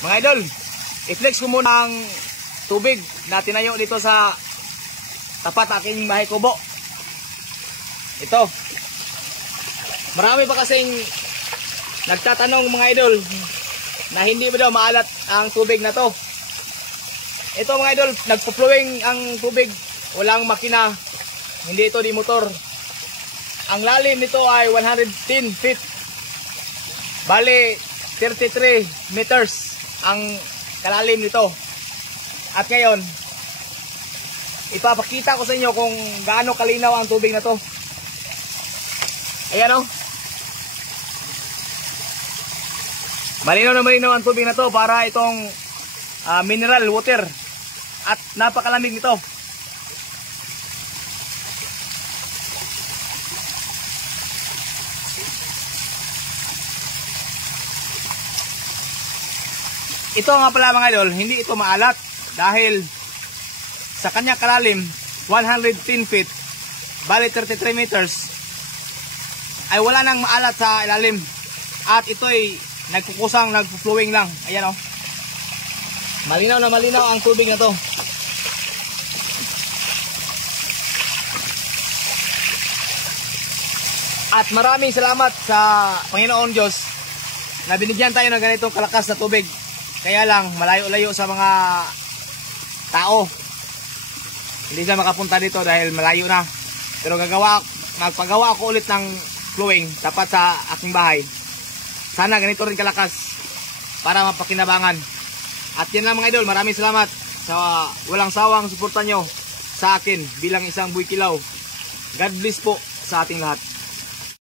Mga idol, i-flex ko muna ang tubig na tinayo dito sa tapat aking bahay kubo. Ito. Marami pa kasing nagtatanong mga idol na hindi ba daw maalat ang tubig na to. Ito mga idol, nagpo-flowing ang tubig, walang makina, hindi ito di motor. Ang lalim nito ay 110 feet. Bali 33 meters ang kalalim nito. At ngayon, ipapakita ko sa inyo kung gaano kalinaw ang tubig na to. Ayan o. Malinaw na malinaw ang tubig na to para itong mineral water. At napakalamig nito. Ito nga pala mga idol, hindi ito maalat dahil sa kanya kalalim 110 feet, bali 33 meters, ay wala nang maalat sa ilalim. At ito ay nagkukusang, nagpo-flowing lang. Ayan o. Malinaw na malinaw ang tubig na to. At maraming salamat sa Panginoon Diyos na binigyan tayo ng ganitong kalakas na tubig. Kaya lang, malayo-layo sa mga tao. Hindi sila makapunta dito dahil malayo na. Pero magpagawa ako ulit ng flowing tapat sa aking bahay. Sana ganito rin kalakas para mapakinabangan. At yan lang mga idol, maraming salamat sa walang sawang suporta nyo sa akin bilang isang Boy Kilaw. God bless po sa ating lahat.